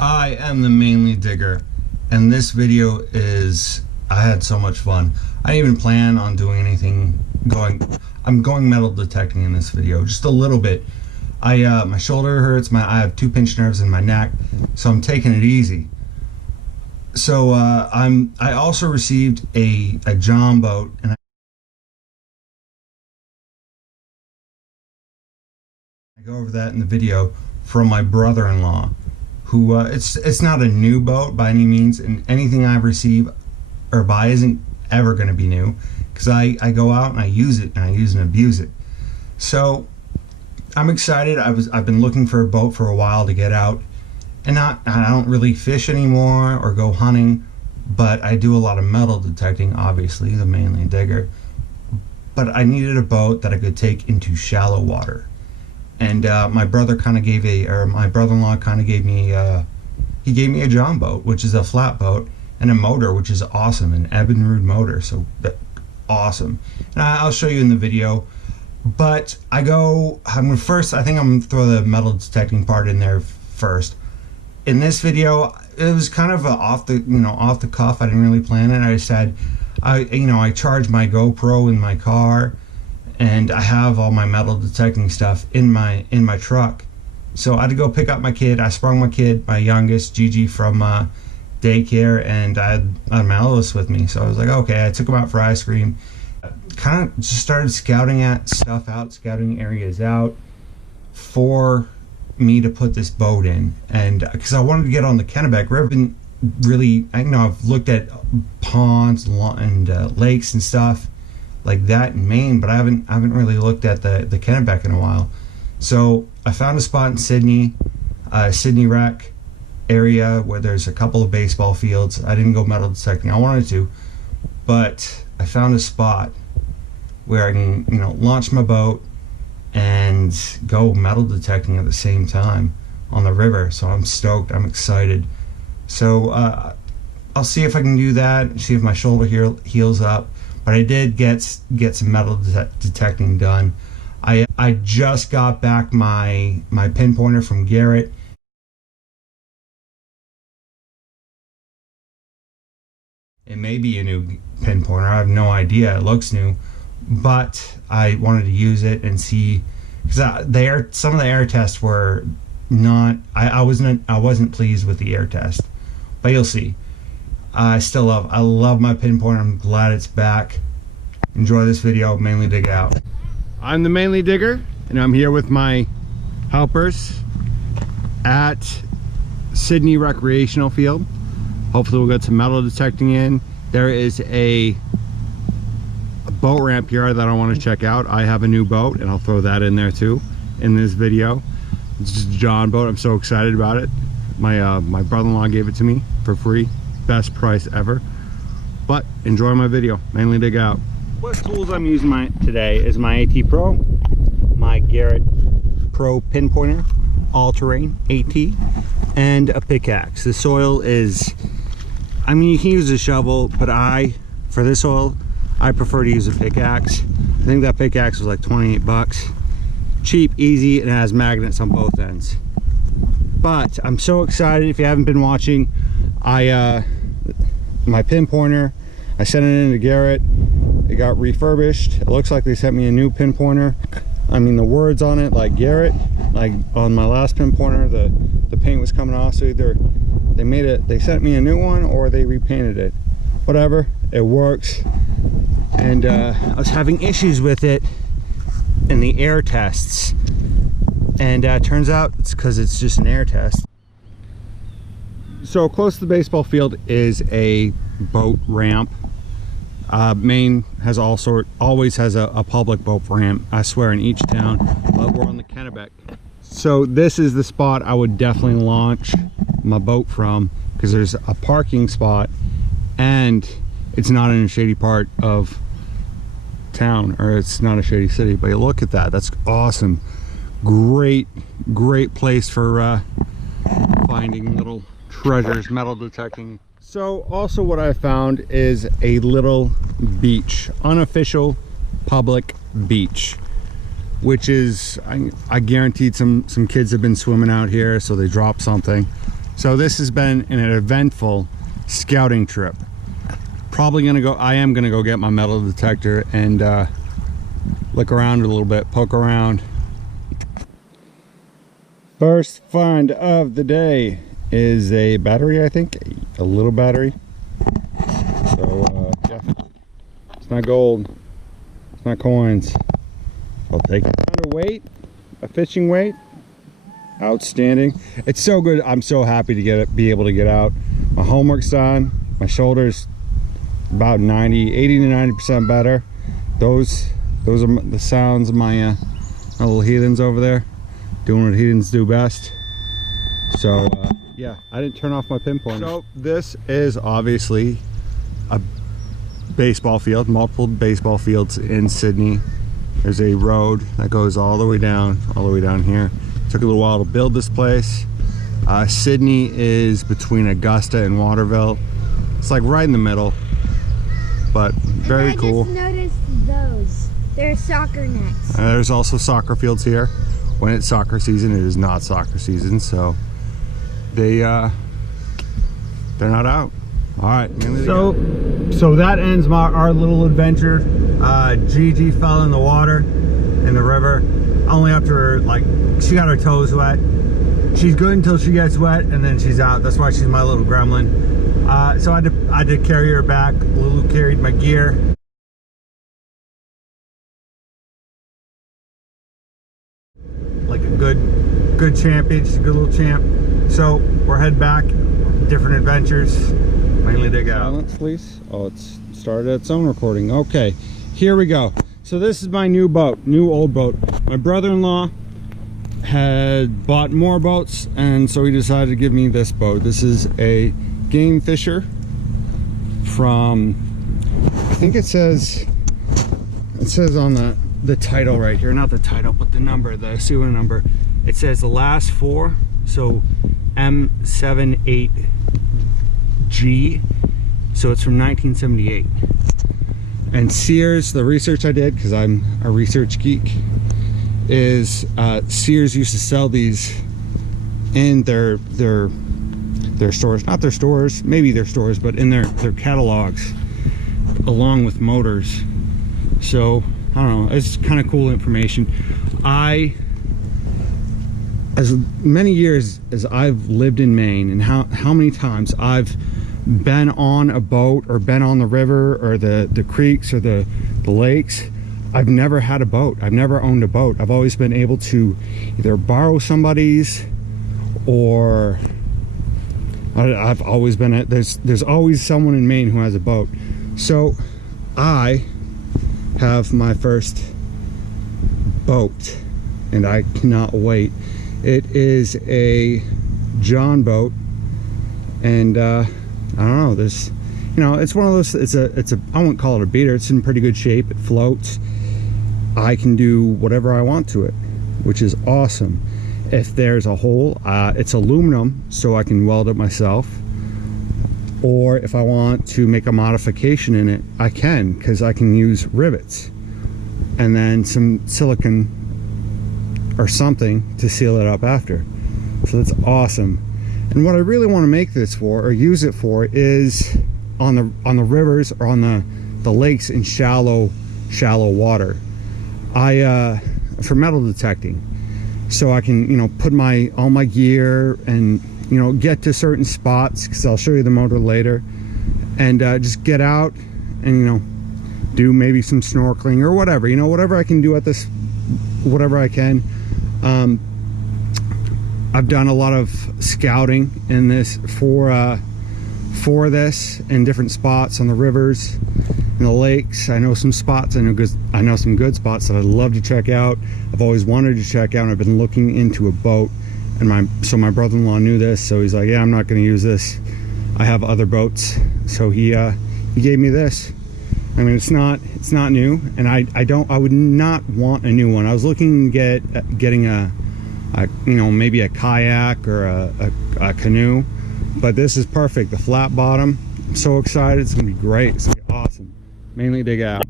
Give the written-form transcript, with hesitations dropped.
I am the Mainly Digger, and this video is, I had so much fun. I didn't even plan on doing anything I'm going metal detecting in this video, just a little bit. My shoulder hurts, I have 2 pinched nerves in my neck, so I'm taking it easy. So I also received a Jon Boat, and I go over that in the video, from my brother-in-law, who it's not a new boat by any means, and anything I receive or buy isn't ever going to be new, because I go out and I use it and abuse it. So I'm excited. I've been looking for a boat for a while to get out, and I don't really fish anymore or go hunting, but I do a lot of metal detecting, obviously, the Mainly Digger. But I needed a boat that I could take into shallow water. And my brother-in-law kind of gave me he gave me a Jon Boat, which is a flat boat, and a motor, which is awesome, an Evinrude motor, so awesome. And I'll show you in the video. But I think I'm gonna throw the metal detecting part in there first. In this video, it was kind of off the cuff. I didn't really plan it. I said, I charged my GoPro in my car, and I have all my metal detecting stuff in my truck. So I had to go pick up my kid. I sprung my kid, my youngest, Gigi, from daycare, and I had my eldest with me. So I was like, okay. I took him out for ice cream. Kind of just started scouting areas out for me to put this boat in, and because I wanted to get on the Kennebec River. And really, I've looked at ponds and lakes and stuff like that in Maine, but I haven't really looked at the Kennebec in a while. So I found a spot in Sydney Rec area where there's a couple of baseball fields. I didn't go metal detecting. I wanted to, but I found a spot where I can launch my boat and go metal detecting at the same time on the river. So I'm stoked. I'm excited. So I'll see if I can do that, see if my shoulder heals up. But I did get some metal detecting done. I just got back my pinpointer from Garrett. It may be a new pinpointer. I have no idea. It looks new, but I wanted to use it and see, because some of the air tests were not. I wasn't pleased with the air test, but you'll see. I love my pinpointer. I'm glad it's back. Enjoy this video. Mainly Dig out. I'm the Mainly Digger, and I'm here with my helpers at Sydney Recreational Field. Hopefully we'll get some metal detecting in. There is a boat ramp here that I want to check out. I have a new boat, and I'll throw that in there too in this video. It's just a Jon Boat. I'm so excited about it. My brother-in-law gave it to me for free. Best price ever. But enjoy my video. Mainly Dig out. What tools I'm using today is my AT Pro, my Garrett Pro pinpointer, all-terrain AT, and a pickaxe. The soil is, you can use a shovel, but for this soil, I prefer to use a pickaxe. I think that pickaxe was like 28 bucks. Cheap, easy, and it has magnets on both ends. But I'm so excited. If you haven't been watching, my pinpointer, I sent it into Garrett. It got refurbished. It looks like they sent me a new pinpointer. The words on it, like Garrett, like on my last pinpointer, the paint was coming off. So either they sent me a new one, or they repainted it. Whatever, it works. And I was having issues with it in the air tests, and turns out it's because it's just an air test. So close to the baseball field is a boat ramp. Maine has always has a public boat ramp, I swear, in each town, but we're on the Kennebec. So this is the spot I would definitely launch my boat from, because there's a parking spot and it's not in a shady part of town, or it's not a shady city. But look at that, that's awesome. Great place for finding little treasures, metal detecting. So also what I found is a little beach, unofficial public beach, which is, I guaranteed some kids have been swimming out here, so they dropped something. So this has been an eventful scouting trip. Probably gonna go, I am gonna go get my metal detector and look around a little bit, poke around. First find of the day is a battery, I think, a little battery. So yeah, it's not gold, it's not coins. I'll take it. Found a weight, a fishing weight. Outstanding. It's so good. I'm so happy to be able to get out. My homework's done. My shoulders about 80 to 90% better. Those are the sounds of my little heathens over there doing what heathens do best. So yeah, I didn't turn off my pinpoint. So this is obviously a baseball field, multiple baseball fields in Sydney. There's a road that goes all the way down here. Took a little while to build this place. Sydney is between Augusta and Waterville. It's like right in the middle, but very cool. I just noticed those. They're soccer nets. There's also soccer fields here. When it's soccer season, it is not soccer season, so they're not out. All right. So that ends our little adventure. Gigi fell in the water, in the river. Only after, like, she got her toes wet. She's good until she gets wet, and then she's out. That's why she's my little gremlin. So I had to carry her back. Lulu carried my gear. Like a good champion. She's a good little champ. So we're heading back. Different adventures. Mainly dig out. Silence, please. Oh, it's started its own recording. Okay, here we go. So this is my new boat, new old boat. My brother-in-law had bought more boats, and so he decided to give me this boat. This is a Game Fisher from, I think it says on the title right here, not the title, but the number, the serial number. It says the last four, so M78G, so it's from 1978. And Sears, the research I did, because I'm a research geek, is Sears used to sell these in their stores, not their stores, maybe their stores, but in their catalogs, along with motors. So I don't know, it's kind of cool information. As many years as I've lived in Maine, and how many times I've been on a boat or been on the river or the creeks or the lakes, I've never had a boat. I've never owned a boat. I've always been able to either borrow somebody's, or I've always been there's always someone in Maine who has a boat. So I have my first boat, and I cannot wait. It is a Jon Boat, and I don't know, there's, you know, it's one of those, it's a I wouldn't call it a beater. It's in pretty good shape. It floats. I can do whatever I want to it, which is awesome. If there's a hole, it's aluminum, so I can weld it myself. Or if I want to make a modification in it, I can, because I can use rivets and then some silicone or something to seal it up after. So that's awesome. And what I really want to make this for, or use it for, is on the rivers or on the lakes in shallow water. For metal detecting, so I can, you know, put all my gear and, you know, get to certain spots, because I'll show you the motor later, and just get out and, you know, do maybe some snorkeling or whatever, you know, whatever I can do at this, whatever I can. I've done a lot of scouting in this for this in different spots on the rivers, in the lakes. I know some spots. I know some good spots that I'd love to check out. I've always wanted to check out, and I've been looking into a boat. And so my brother-in-law knew this, so he's like, yeah, I'm not going to use this. I have other boats. So he gave me this. I mean, it's not new, and I would not want a new one. I was looking at getting a you know, maybe a kayak or a canoe, but this is perfect. The flat bottom, I'm so excited. It's gonna be great. It's gonna be awesome. Mainly dig out.